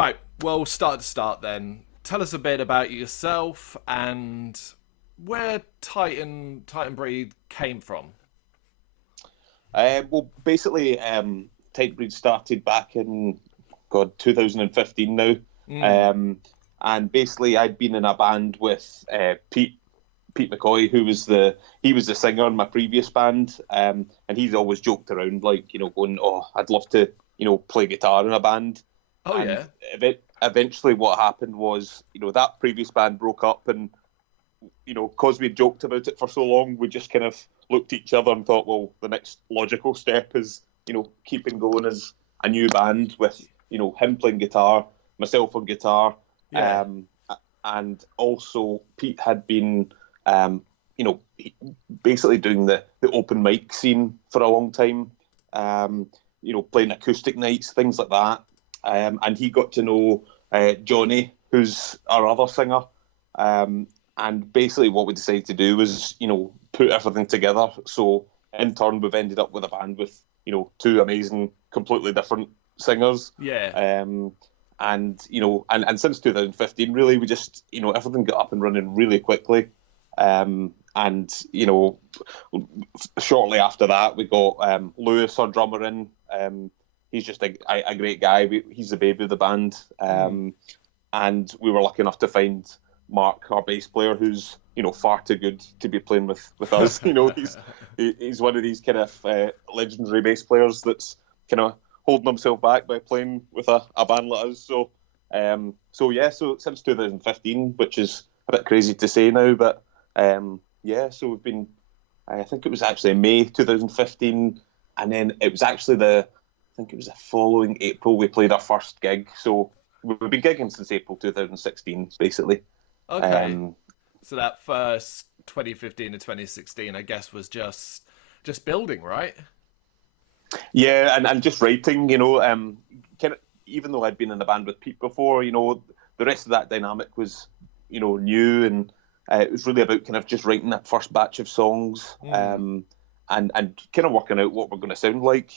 Right, well, start then. Tell us a bit about yourself and where Titan Breed came from. Well, basically, Tight Breed started back in 2015 now, Mm. um, and basically I'd been in a band with Pete McCoy, he was the singer in my previous band, and he's always joked around like going, oh, I'd love to play guitar in a band, Oh and yeah, eventually what happened was that previous band broke up, and because we joked about it for so long, we just kind of looked at each other and thought, well, the next logical step is, keeping going as a new band with, him playing guitar, myself on guitar, yeah, um, and also Pete had been, um, basically doing the open mic scene for a long time, playing acoustic nights, things like that, and he got to know Johnny, who's our other singer. Um, and basically, what we decided to do was, put everything together. So in turn, we've ended up with a band with, two amazing, completely different singers. yeah. Um, and since 2015, really, we just, everything got up and running really quickly. And shortly after that, we got Lewis, our drummer, in. He's just a great guy. He's the baby of the band. Mm. And we were lucky enough to find Mark, our bass player, who's far too good to be playing with us. He's one of these kind of legendary bass players that's kind of holding himself back by playing with a band like us. So since 2015, which is a bit crazy to say now, but so we've been. I think it was actually May 2015, and then it was actually I think it was the following April we played our first gig. So we've been gigging since April 2016, basically. Okay, Um, so that first 2015 to 2016, I guess, was just building, right? yeah, and just writing, kind of, even though I'd been in a band with Pete before, the rest of that dynamic was, new, and it was really about kind of just writing that first batch of songs, Mm. and kind of working out what we're going to sound like.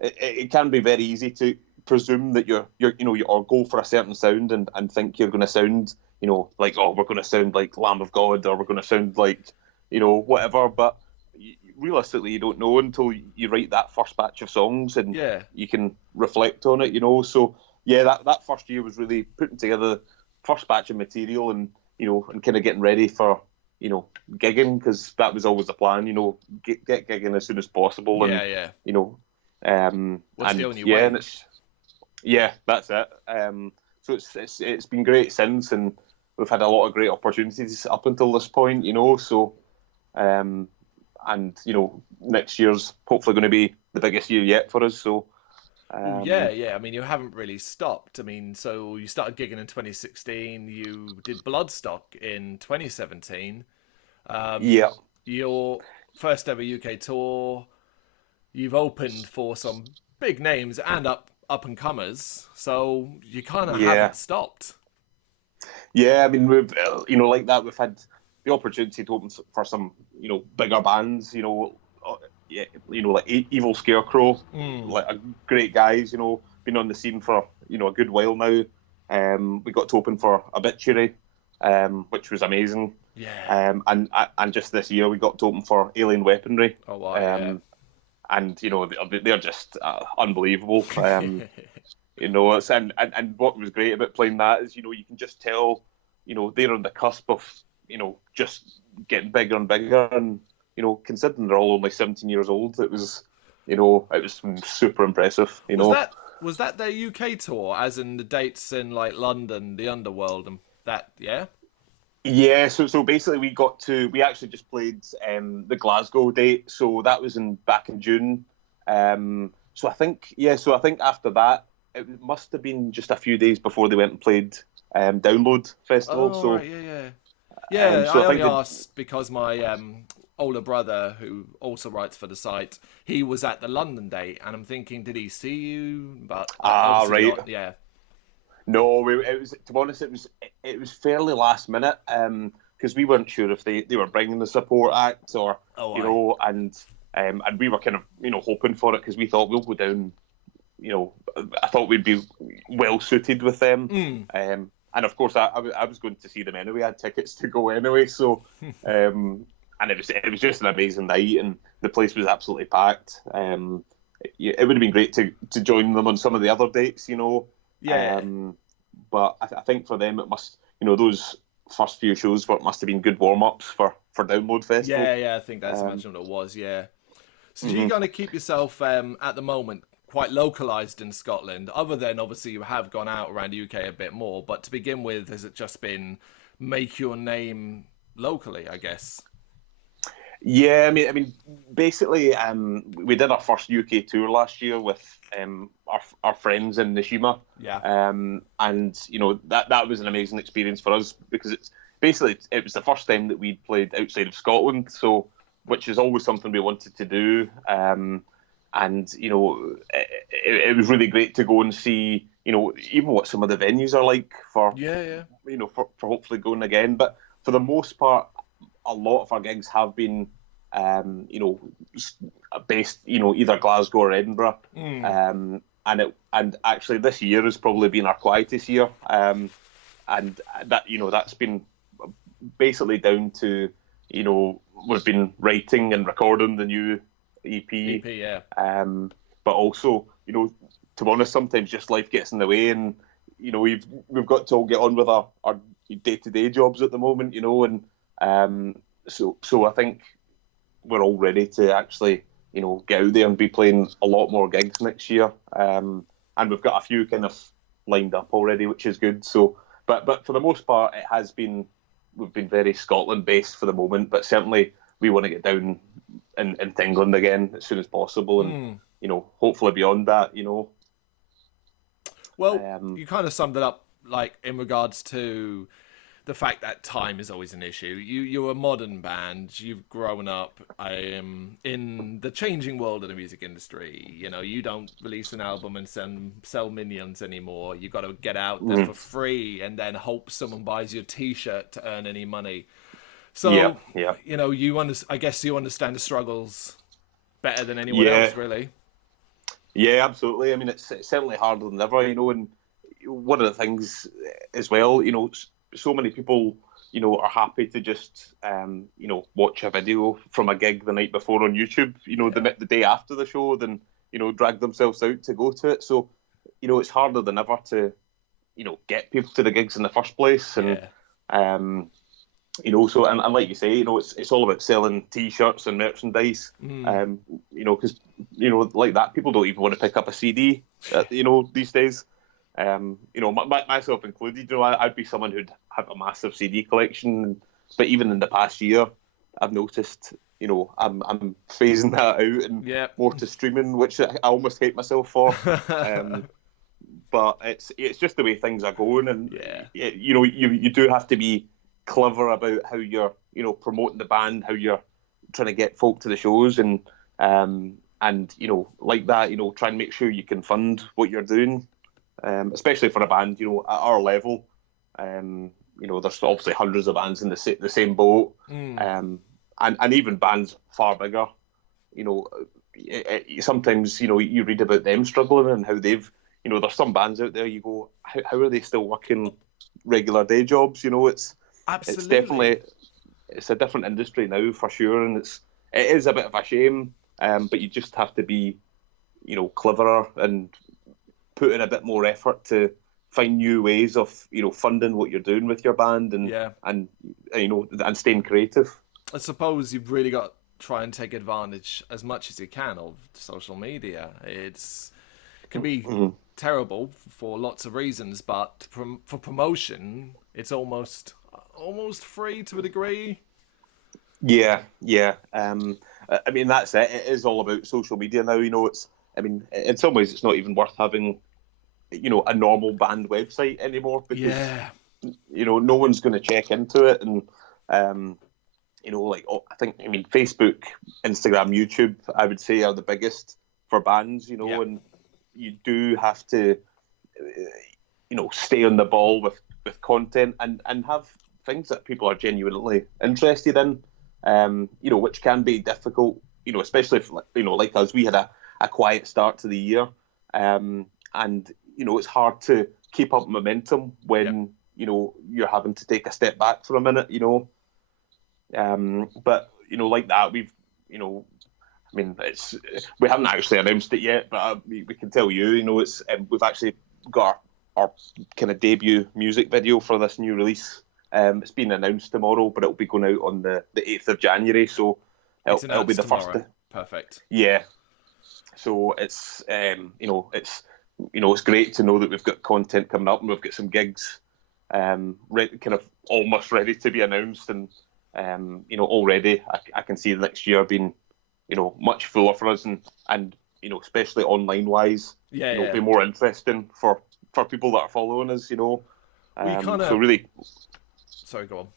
It can be very easy to presume that or go for a certain sound and think you're going to sound, like, oh, we're going to sound like Lamb of God, or we're going to sound like, whatever. But realistically, you don't know until you write that first batch of songs and Yeah. you can reflect on it. So yeah, that first year was really putting together the first batch of material, and kind of getting ready for gigging, because that was always the plan. Get gigging as soon as possible, and Yeah, yeah. you know What's the and only yeah, and way? it's yeah, that's it. So it's been great since, and we've had a lot of great opportunities up until this point. So um, and next year's hopefully going to be the biggest year yet for us. So Well, yeah, um, yeah. I mean, you haven't really stopped. I mean, so you started gigging in 2016. You did Bloodstock in 2017. yeah, Your first ever UK tour. You've opened for some big names and up and comers. So you kind of yeah, haven't stopped. yeah. I mean, we've like that. We've had the opportunity to open for some bigger bands. Yeah, like Evil Scarecrow, Mm, like great guys. Been on the scene for a good while now. We got to open for Obituary, which was amazing. yeah. And just this year we got to open for Alien Weaponry. Oh, wow, yeah. Um, and they're just unbelievable. And what was great about playing that is you can just tell they're on the cusp of just getting bigger and bigger, and considering they're all only 17 years old, it was super impressive. Was that their UK tour, as in the dates in like London, the Underworld, and that? Yeah. Yeah, so basically we actually just played the Glasgow date, so that was in back in June. So I think after that it must have been just a few days before they went and played Download Festival. Oh, right, So yeah, yeah. Yeah, so I I only think that asked because my older brother, who also writes for the site, he was at the London date, and I'm thinking, did he see you? But obviously right. not. Yeah. No, it was, to be honest, it was fairly last minute, because we weren't sure if they were bringing the support act, Oh, I. and we were kind of hoping for it, because we thought we'll go down I thought we'd be well suited with them. Mm. And of course, I was going to see them anyway. I had tickets to go anyway, so and it was just an amazing night, and the place was absolutely packed. It would have been great to join them on some of the other dates, Yeah. But I think for them it must, those first few shows must have been good warm ups for Download Festival. Yeah, I think that's imagine what it was, yeah. So Mm-hmm. you're going to keep yourself, at the moment, quite localised in Scotland, other than, obviously, you have gone out around the UK a bit more, but to begin with, has it just been make your name locally, I guess? Yeah, I mean, basically, we did our first UK tour last year with our friends in Nishima, Yeah. and that was an amazing experience for us because it was the first time that we'd played outside of Scotland, so which is always something we wanted to do, and it was really great to go and see even what some of the venues are like for Yeah. for hopefully going again, but for the most part, a lot of our gigs have been, based, either Glasgow or Edinburgh. And actually this year has probably been our quietest year. And that, that's been basically down to, we've been writing and recording the new EP. Yeah. But also, to be honest, sometimes just life gets in the way, and we've got to all get on with our day-to-day jobs at the moment, and so I think we're all ready to actually get out there and be playing a lot more gigs next year, and we've got a few kind of lined up already, which is good. So but for the most part we've been very Scotland based for the moment, but certainly we want to get down into England again as soon as possible, and hopefully beyond that. Well, you kind of summed it up, like, in regards to the fact that time is always an issue. You're a modern band. You've grown up in the changing world of the music industry. You don't release an album and sell millions anymore. You got to get out there for free and then hope someone buys your T-shirt to earn any money. So, yeah. I guess you understand the struggles better than anyone else, really. Yeah, absolutely. I mean, it's certainly harder than ever, and one of the things as well, so many people, are happy to just, watch a video from a gig the night before on YouTube, the day after the show, than, drag themselves out to go to it. So, it's harder than ever to, get people to the gigs in the first place. And, so, and like you say, it's all about selling T-shirts and merchandise, because, like that, people don't even want to pick up a CD, these days. Myself included, I'd be someone who'd have a massive CD collection, but even in the past year, I've noticed, I'm phasing that out and more to streaming, which I almost hate myself for. But it's just the way things are going, and you do have to be clever about how you're promoting the band, how you're trying to get folk to the shows, and like that, try and make sure you can fund what you're doing. Especially for a band, at our level, there's obviously hundreds of bands in the same boat, and even bands far bigger. Sometimes you read about them struggling and how they've, there's some bands out there. You go, how are they still working regular day jobs? It's definitely a different industry now for sure, and it is a bit of a shame. But you just have to be, cleverer and put in a bit more effort to find new ways of funding what you're doing with your band, and staying creative. I suppose you've really got to try and take advantage as much as you can of social media. It can be terrible for lots of reasons, but for promotion, it's almost free to a degree. Yeah. I mean, that's it. It is all about social media now. In some ways, it's not even worth having a normal band website anymore, because no one's going to check into it, and I think Facebook, Instagram, YouTube, I would say, are the biggest for bands, and you do have to stay on the ball with content, and have things that people are genuinely interested in, which can be difficult, especially if, like us, we had a quiet start to the year. and it's hard to keep up momentum when you're having to take a step back for a minute. But like that, I mean, we haven't actually announced it yet, but we can tell you, it's we've actually got our kind of debut music video for this new release. It's been announced tomorrow, but it'll be going out on the 8th of January, so it'll be the tomorrow. first. Perfect. Yeah. So it's it's great to know that we've got content coming up and we've got some gigs, kind of almost ready to be announced, and already I can see the next year being much fuller for us, and especially online wise, it'll be more interesting for people that are following us. So really. Sorry, go on.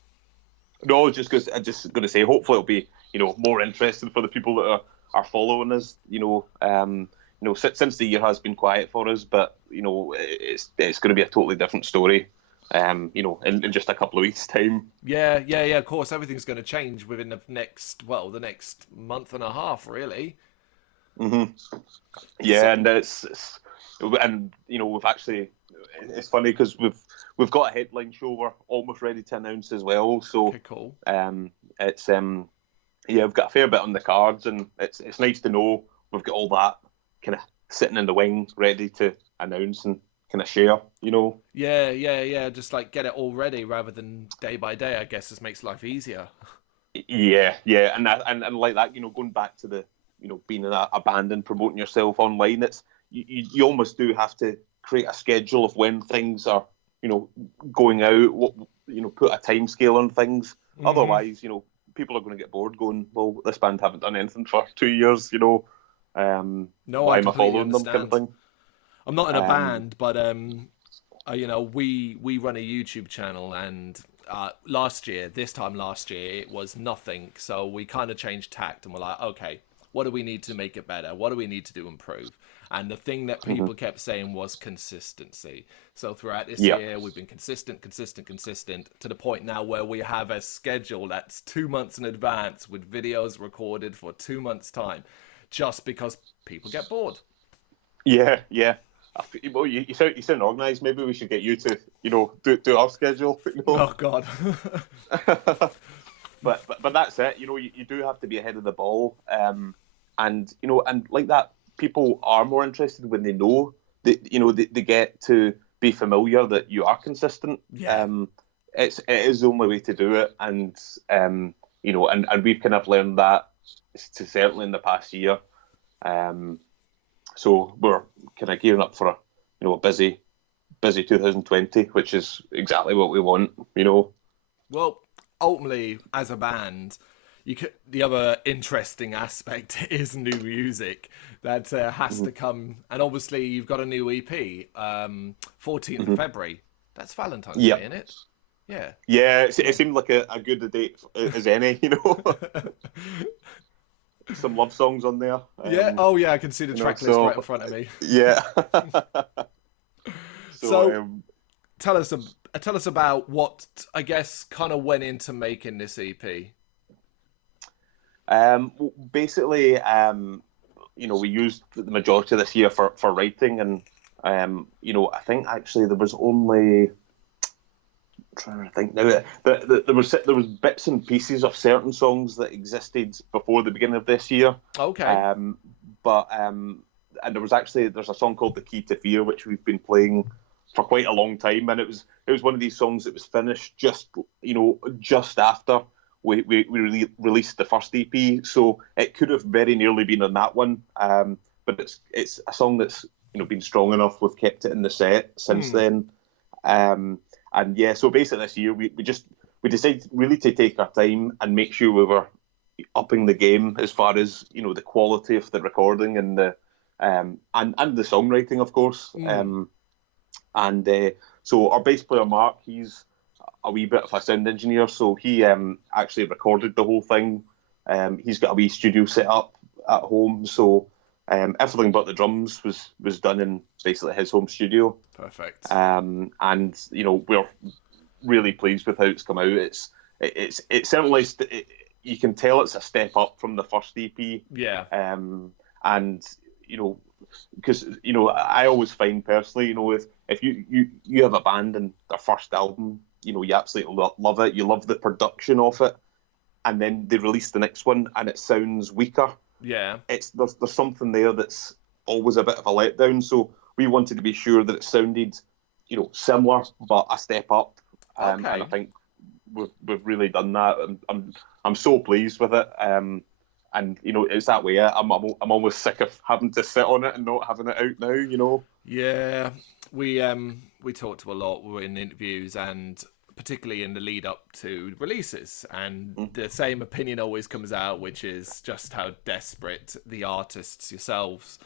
No, I'm just going to say, hopefully it'll be more interesting for the people that are following us. Since the year has been quiet for us, but it's going to be a totally different story. In just a couple of weeks' time. Yeah. Of course, everything's going to change within the next month and a half, really. Mm-hmm. Yeah, and we've actually. It's funny because we've got a headline show we're almost ready to announce as well. So okay, cool. It's we've got a fair bit on the cards, and it's nice to know we've got all that kind of sitting in the wing, ready to announce and kind of share. Yeah. Just like get it all ready rather than day by day. I guess this makes life easier. Yeah, and like that, going back to the being in a band and promoting yourself online, it's you almost do have to create a schedule of when things are going out. What put a time scale on things. Mm-hmm. Otherwise, people are going to get bored, going, well, this band haven't done anything for 2 years. No, why am I following them? Kind of thing. I'm not in a band, but we run a YouTube channel, and this time last year, it was nothing. So we kind of changed tact, and we're like, okay, what do we need to make it better? What do we need to improve? And the thing that people kept saying was consistency. So throughout this year, we've been consistent, to the point now where we have a schedule that's 2 months in advance with videos recorded for 2 months' time, just because people get bored. Yeah. Well, you sound organised. Maybe we should get you to, do our schedule. Oh God. but that's it. You do have to be ahead of the ball, and like that. People are more interested when they know that they get to be familiar that you are consistent. Yeah. It is the only way to do it, and and we've kind of learned that certainly in the past year. So we're kind of gearing up for a busy 2020, which is exactly what we want. Well, ultimately, as a band, the other interesting aspect is new music that has to come, and obviously you've got a new EP, 14th of February. That's Valentine's Day, isn't it? Yeah. Yeah, it seemed like a good a date as any, Some love songs on there. Yeah. Oh, yeah. I can see the track list right in front of me. Yeah. so tell us about what I guess kind of went into making this EP. Basically, we used the majority of this year for writing, and I think actually there was only. I'm trying to think now. There was bits and pieces of certain songs that existed before the beginning of this year. Okay. And there's a song called "The Key to Fear" which we've been playing for quite a long time, and it was one of these songs that was finished just after we released the first EP, so it could have very nearly been on that one. But it's a song that's been strong enough. We've kept it in the set since then. And yeah, so basically this year we decided really to take our time and make sure we were upping the game as far as the quality of the recording and the and the songwriting, of course. So our bass player Mark, he's a wee bit of a sound engineer, so he actually recorded the whole thing. He's got a wee studio set up at home, so everything but the drums was done in basically his home studio. Perfect. And we're really pleased with how it's come out. It's certainly you can tell it's a step up from the first EP. Yeah. And because I always find personally, if you have a band and their first album, you absolutely love it, you love the production of it, and then they release the next one and it sounds weaker. Yeah, there's something there that's always a bit of a letdown. So we wanted to be sure that it sounded, similar but a step up. And I think we've really done that. I'm so pleased with it. And it's that way. I'm almost sick of having to sit on it and not having it out now. Yeah, we talked to a lot in interviews, and particularly in the lead up to releases, and the same opinion always comes out, which is just how desperate the artists yourselves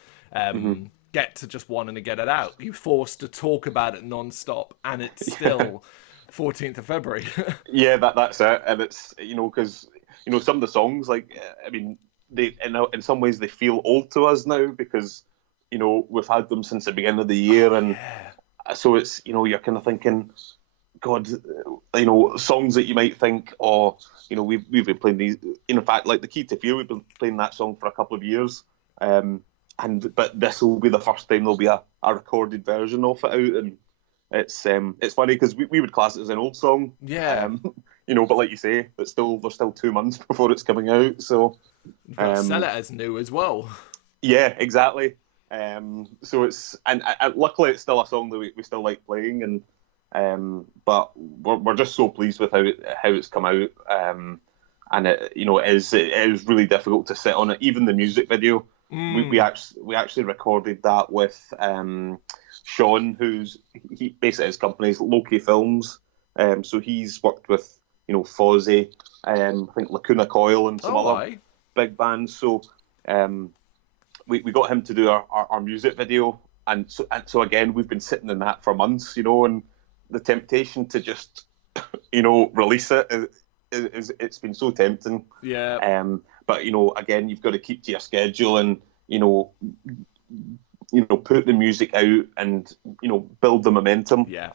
get to just wanting to get it out. You're forced to talk about it non-stop, and it's still 14th of February. Yeah, that's it. And it's because some of the songs, like, I mean, they in some ways they feel old to us now because we've had them since the beginning of the year, and so it's you're kind of thinking, God, songs that you might think, we've been playing these. In fact, like the Key to Fear, we've been playing that song for a couple of years, but this will be the first time there'll be a recorded version of it out, and it's funny because we would class it as an old song, but like you say, there's still 2 months before it's coming out, so sell it as new as well. Yeah, exactly. So it's and luckily it's still a song that we still like playing, and but we're just so pleased with how it's come out, and it is really difficult to sit on it. Even the music video, we actually recorded that with Sean, he basically his company's Loki Films, so he's worked with Fozzy, I think Lacuna Coil and some other big bands. So we got him to do our music video, and so again we've been sitting in that for months, and the temptation to just release it is it's been so tempting. Yeah. But again, you've got to keep to your schedule and put the music out and build the momentum. Yeah.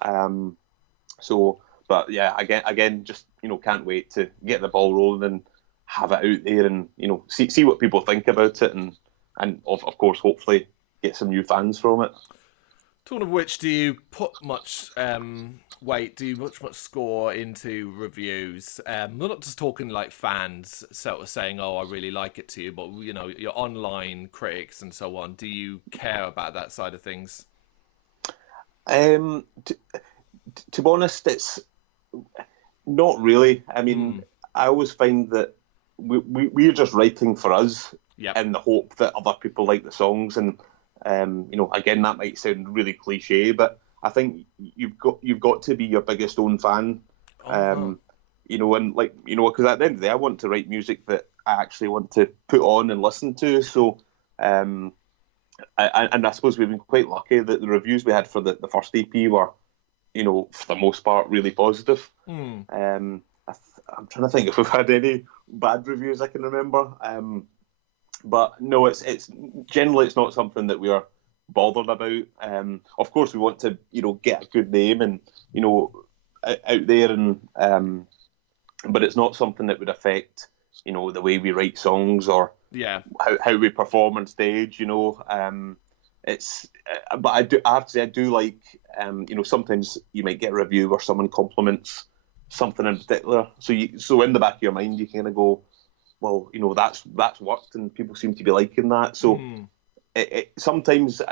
But yeah, again, just can't wait to get the ball rolling and have it out there and see what people think about it, and of course hopefully get some new fans from it. Talking of which, do you put much weight? Do you much score into reviews? We're not just talking like fans sort of saying, "Oh, I really like it" to you, but your online critics and so on. Do you care about that side of things? To be honest, it's not really. I mean, I always find that we're just writing for us, in the hope that other people like the songs. And again, that might sound really cliche, but I think you've got to be your biggest own fan. And like because at the end of the day, I want to write music that I actually want to put on and listen to. So, and I suppose we've been quite lucky that the reviews we had for the first EP were, for the most part, really positive. I'm trying to think if we've had any bad reviews I can remember. But no, it's generally it's not something that we are bothered about. Of course, we want to get a good name and out there, and but it's not something that would affect the way we write songs or how we perform on stage. It's but I have to say I do like sometimes you might get a review where someone compliments something in particular, so in the back of your mind you kind of go, well, that's worked and people seem to be liking that. So it sometimes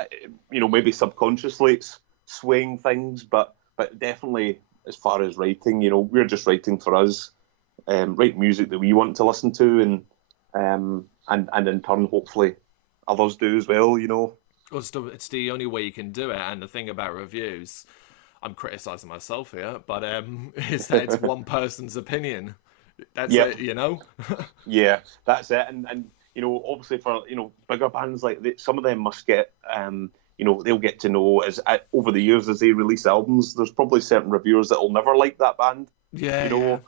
maybe subconsciously it's swaying things, but definitely as far as writing, we're just writing for us, write music that we want to listen to, and in turn hopefully others do as well. Well, it's the only way you can do it. And the thing about reviews, I'm criticising myself here, but is that it's one person's opinion. That's it, Yeah, that's it. And obviously for bigger bands like some of them must get they'll get to know as over the years as they release albums. There's probably certain reviewers that will never like that band. Yeah.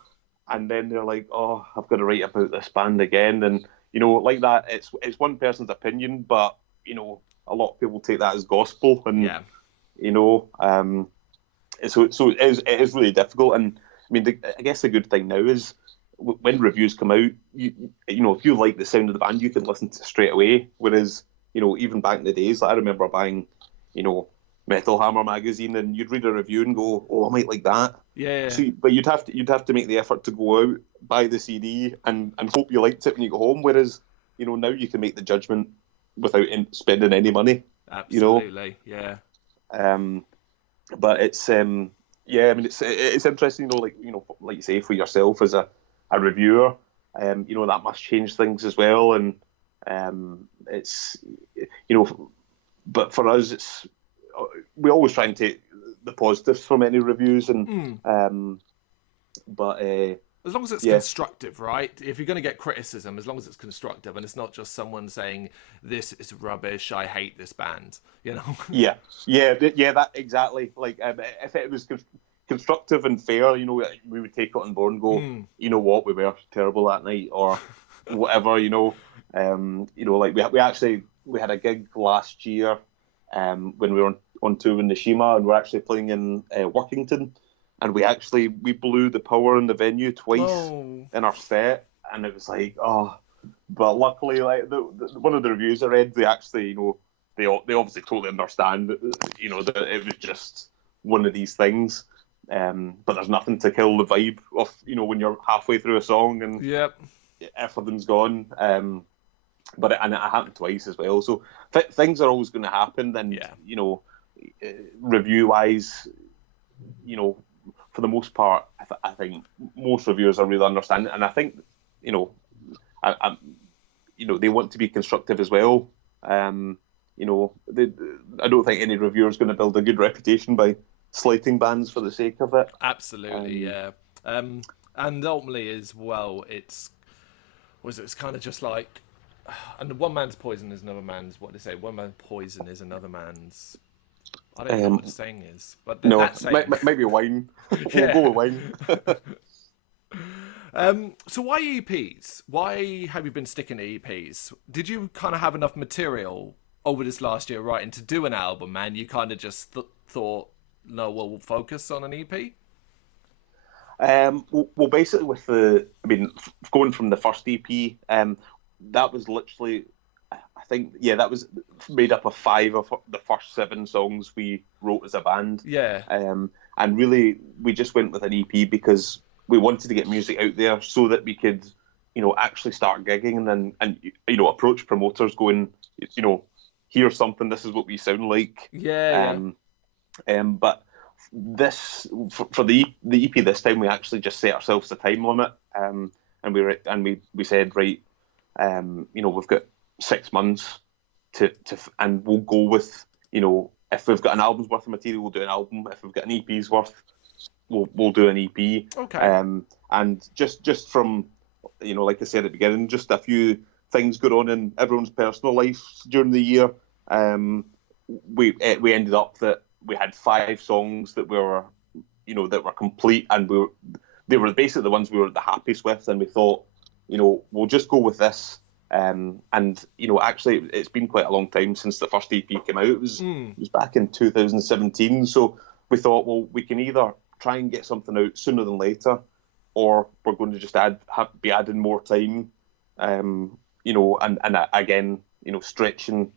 And then they're like, oh, I've got to write about this band again, and like that. It's one person's opinion, but a lot of people take that as gospel, and so it is really difficult. And I mean, I guess the good thing now is when reviews come out, if you like the sound of the band, you can listen to it straight away. Whereas even back in the days, like I remember buying, Metal Hammer magazine, and you'd read a review and go, "Oh, I might like that." Yeah. So, but you'd have to make the effort to go out, buy the CD, and hope you liked it when you go home. Whereas, now you can make the judgment without spending any money. Absolutely. Yeah. But it's yeah, I mean it's interesting, like you say, for yourself as a reviewer, that must change things as well, and it's but for us, it's we always try and take the positives from any reviews, and but as long as it's yeah. constructive, right? If you're going to get criticism, as long as it's constructive and it's not just someone saying this is rubbish, I hate this band, Yeah, that exactly. Like if it was constructive and fair, we would take it on board and go, you know what, we were terrible that night, or whatever, like we had a gig last year, when we were on tour in Nishima, and we're actually playing in Workington, and we blew the power in the venue twice in our set, and it was like, but luckily, like one of the reviews I read, they actually, they obviously totally understand that, that it was just one of these things, but there's nothing to kill the vibe of, when you're halfway through a song and everything's gone. But it happened twice as well. So things are always going to happen. And review wise, for the most part, I think most reviewers are really understanding, and I think they want to be constructive as well. I don't think any reviewer is going to build a good reputation by slating bands for the sake of it. Absolutely, yeah. And ultimately as well, it's kind of just like, and one man's poison is another man's, what do they say? One man's poison is another man's. I don't know what the saying is, but no, that saying... maybe wine. We'll go with wine. So why EPs? Why have you been sticking to EPs? Did you kind of have enough material over this last year writing to do an album, and you kind of just thought, no, we'll focus on an EP? Well, basically, going from the first EP, that was literally, I think, that was made up of 5 of the first 7 songs we wrote as a band. Yeah. And really, we just went with an EP because we wanted to get music out there so that we could, actually start gigging and approach promoters going, here's something, this is what we sound like. Yeah. But this, for the EP this time, we actually just set ourselves a time limit, and we said, right, we've got 6 months and we'll go with, if we've got an album's worth of material, we'll do an album. If we've got an EP's worth, we'll do an EP. Okay. And just from, like I said at the beginning, just a few things going on in everyone's personal life during the year. We ended up that we had 5 songs that were complete, and they were basically the ones we were the happiest with, and we thought, we'll just go with this. Actually, it's been quite a long time since the first EP came out. It was back in 2017. So we thought, well, we can either try and get something out sooner than later, or we're going to just be adding more time, and again, stretching,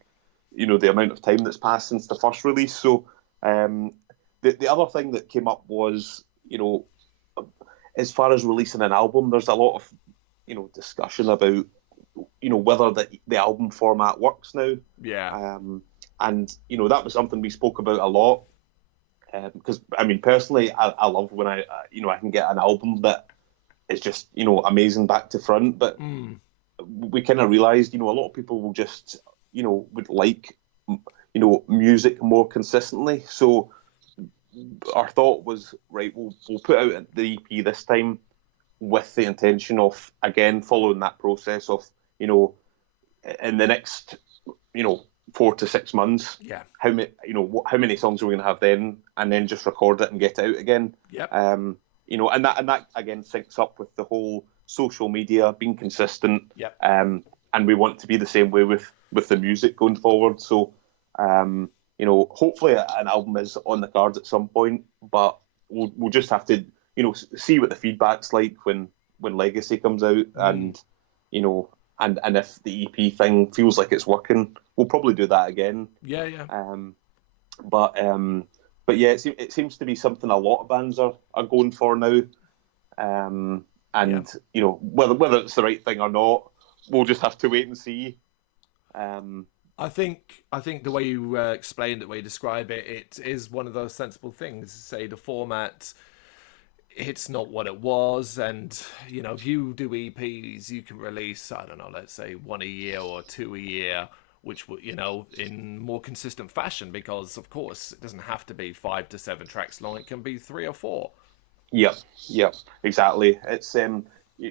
the amount of time that's passed since the first release. So the other thing that came up was, as far as releasing an album, there's a lot of, discussion about, whether the album format works now. Yeah. And that was something we spoke about a lot, because personally, I love when I can get an album that is just amazing back to front. But we kind of realised, a lot of people will just would like music more consistently. So our thought was, right, we'll put out the EP this time with the intention of, again, following that process of, in the next, 4 to 6 months, how many songs are we going to have then, and then just record it and get it out again. Yep. And that again syncs up with the whole social media being consistent. Yep. And we want to be the same way with the music going forward. So, hopefully an album is on the cards at some point, but we'll just have to, see what the feedback's like when Legacy comes out, and, and if the EP thing feels like it's working, we'll probably do that again. Yeah, yeah. But yeah, it seems to be something a lot of bands are going for now. And you know, whether it's the right thing or not, we'll just have to wait and see. I think the way you explained it, the way you describe it, it is one of those sensible things. Say the format, it's not what it was, and you know, if you do EPs, you can release, I don't know, let's say one a year or two a year, which will, you know, in more consistent fashion, because of course it doesn't have to be 5 to 7 tracks long; it can be 3 or 4. Yep, exactly. It's you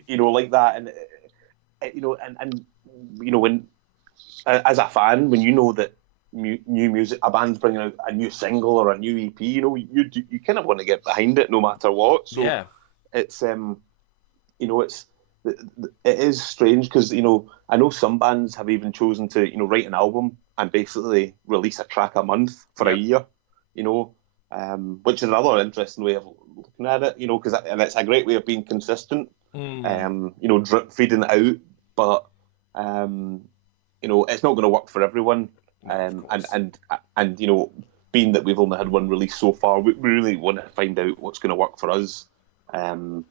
know, like that, and you know, and you know, when as a fan, when you know that new music, a band's bringing out a new single or a new EP, you know, you kind of want to get behind it no matter what. So Yeah. it's you know, it is strange because, you know, I know some bands have even chosen to, you know, write an album and basically release a track a month for a year, you know, which is another interesting way of looking at it, you know, and it's a great way of being consistent, you know, drip feeding it out, but you know, it's not going to work for everyone, and you know, being that we've only had one release so far, we really want to find out what's going to work for us, and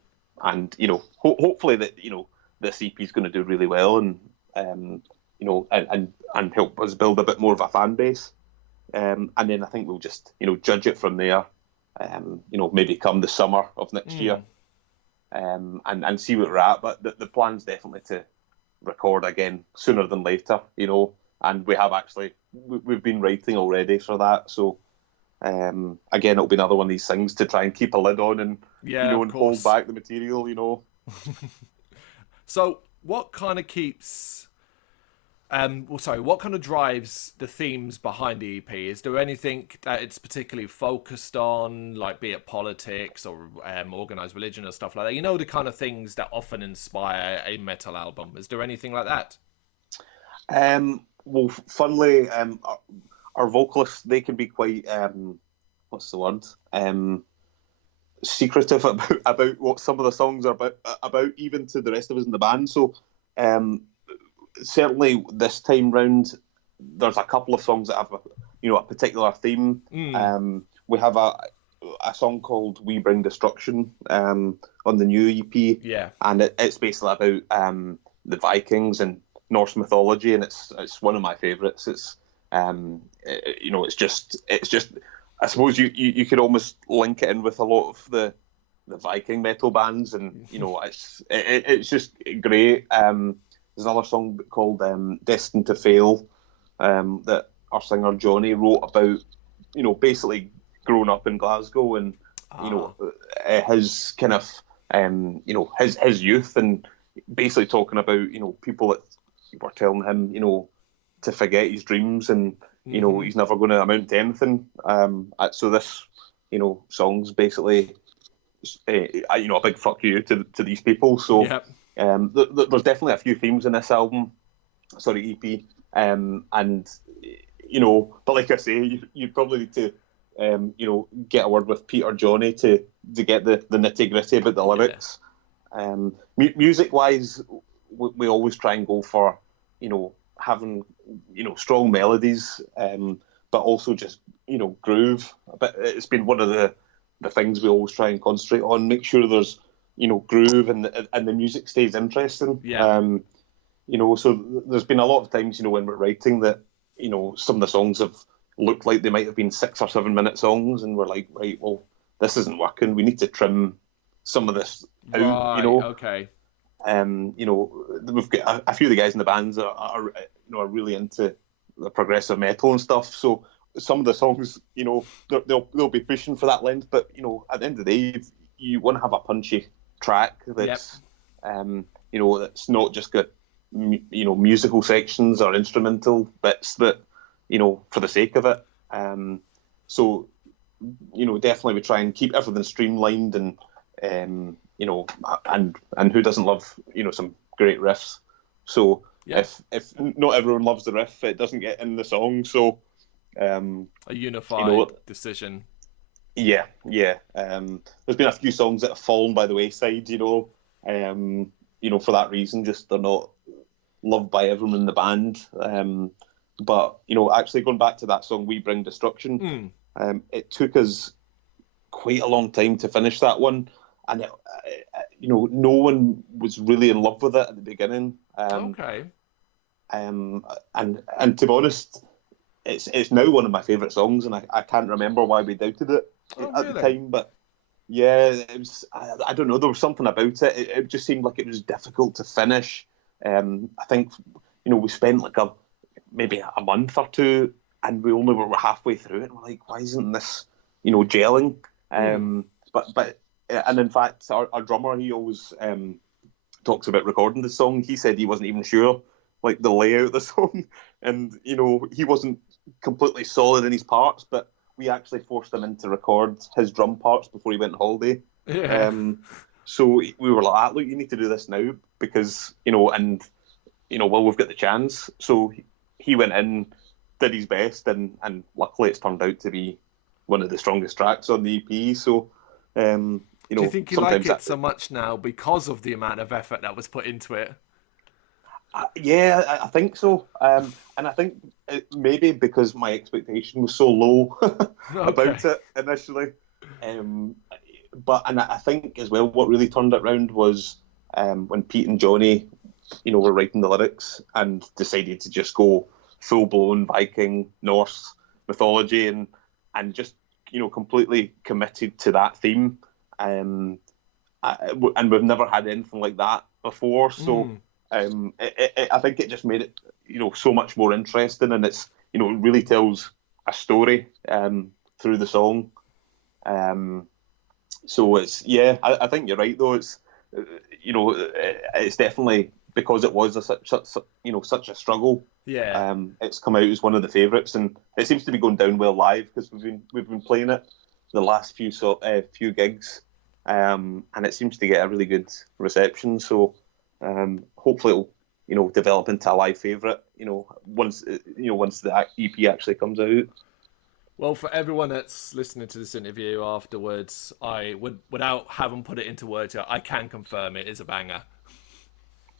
you know, hopefully that, you know, this EP is going to do really well, and you know, and help us build a bit more of a fan base, and then I think we'll just, you know, judge it from there, you know, maybe come the summer of next year, and see where we're at. But the plan's definitely to record again sooner than later, you know, and we've been writing already for that, so again, it'll be another one of these things to try and keep a lid on, and you know, and hold back the material, you know. So what kind of keeps what kind of drives the themes behind the EP? Is there anything that it's particularly focused on, like be it politics or organized religion or stuff like that? You know, the kind of things that often inspire a metal album. Is there anything like that? Well, funnily, our vocalists, they can be quite what's the word? Secretive about what some of the songs are about, even to the rest of us in the band. So certainly this time round, there's a couple of songs that have, you know, a particular theme. We have a song called "We Bring Destruction" on the new EP, and it's basically about the Vikings and Norse mythology, and it's one of my favourites. It's you know, it's just I suppose you could almost link it in with a lot of the Viking metal bands, and you know, it's just great. There's another song called "Destined to Fail" that our singer Johnny wrote about, you know, basically growing up in Glasgow, and you know, his kind of you know, his youth, and basically talking about, you know, people that were telling him, you know, to forget his dreams, and you know, he's never going to amount to anything. So this, you know, song's basically you know, a big fuck you to these people. So there's definitely a few themes in this album, EP, and you know, but like I say, you probably need to you know, get a word with Pete or Johnny to get the nitty gritty about the lyrics. Music wise, we always try and go for, you know, having, you know, strong melodies, but also just, you know, groove. But it's been one of the things we always try and concentrate on. Make sure there's, you know, groove, and the music stays interesting. You know, so there's been a lot of times, you know, when we're writing that, you know, some of the songs have looked like they might have been 6 or 7 minute songs, and we're like, right, well, this isn't working. We need to trim some of this out. You know, you know, we've got a few of the guys in the bands are you know, are really into the progressive metal and stuff. So some of the songs, you know, they'll be pushing for that length, but you know, at the end of the day, you want to have a punchy track that's you know, that's not just got, you know, musical sections or instrumental bits that, you know, for the sake of it. So, you know, definitely we try and keep everything streamlined, and you know, and who doesn't love, you know, some great riffs? So if not everyone loves the riff, it doesn't get in the song. So a unified, you know, decision. There's been a few songs that have fallen by the wayside, you know, for that reason. Just they're not loved by everyone in the band. But actually going back to that song, "We Bring Destruction," it took us quite a long time to finish that one, and no one was really in love with it at the beginning. Okay. And to be honest, it's now one of my favourite songs, and I can't remember why we doubted it at the time. But yeah, it was. I don't know. There was something about it. It just seemed like it was difficult to finish. I think we spent like maybe a month or two, and we only were halfway through it. And we're like, why isn't this gelling? But and in fact, our drummer, he always talks about recording the song. He said he wasn't even sure like the layout of the song, and he wasn't completely solid in his parts, but we actually forced him in to record his drum parts before he went on holiday. Yeah. So we were like, look, you need to do this now because well, we've got the chance. So he went in, did his best, and luckily it's turned out to be one of the strongest tracks on the EP. So do you think you like it so much now because of the amount of effort that was put into it? Yeah, I think so. And I think maybe because my expectation was so low about it initially. But I think as well, what really turned it round was when Pete and Johnny, were writing the lyrics and decided to just go full blown Viking Norse mythology and just completely committed to that theme. And we've never had anything like that before, so. I think it just made it, so much more interesting, and it's, it really tells a story through the song. So it's, I think you're right though. It's, it's definitely because it was such a struggle. Yeah. It's come out as one of the favourites, and it seems to be going down well live because we've been playing it the last few gigs, and it seems to get a really good reception. So. Hopefully it'll develop into a live favourite once the EP actually comes out. Well, for everyone that's listening to this interview afterwards, I would, without having put it into words yet, I can confirm it is a banger.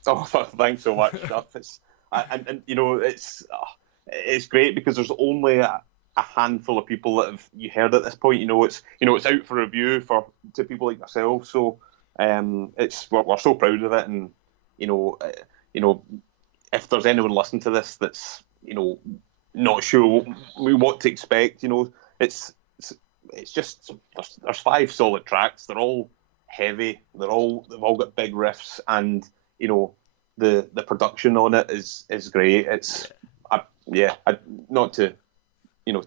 Oh, thanks so much, Duff. It's great because there's only a handful of people that have heard at this point. It's out for review to people like yourself. So we're so proud of it, and if there's anyone listening to this that's not sure what to expect, it's just there's 5 solid tracks. They're all heavy. They've all got big riffs, and the production on it is great. It's not to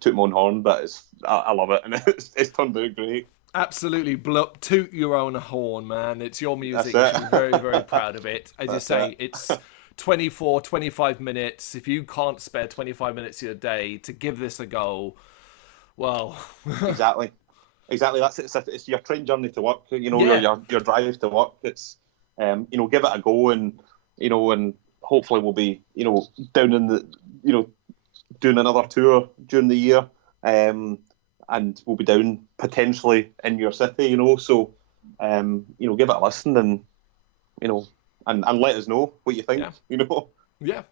toot my own horn, but I love it, and it's turned out great. Absolutely, toot your own horn, man. It's your music. You should be very, very proud of it. As you say, it's 24, 25 minutes. If you can't spare 25 minutes of your day to give this a go, well... Exactly. That's it. It's your train journey to work, your drive to work. It's, give it a go, and, and hopefully we'll be, down in the, doing another tour during the year. And we'll be down potentially in your city, so give it a listen and and let us know what you think. Yeah,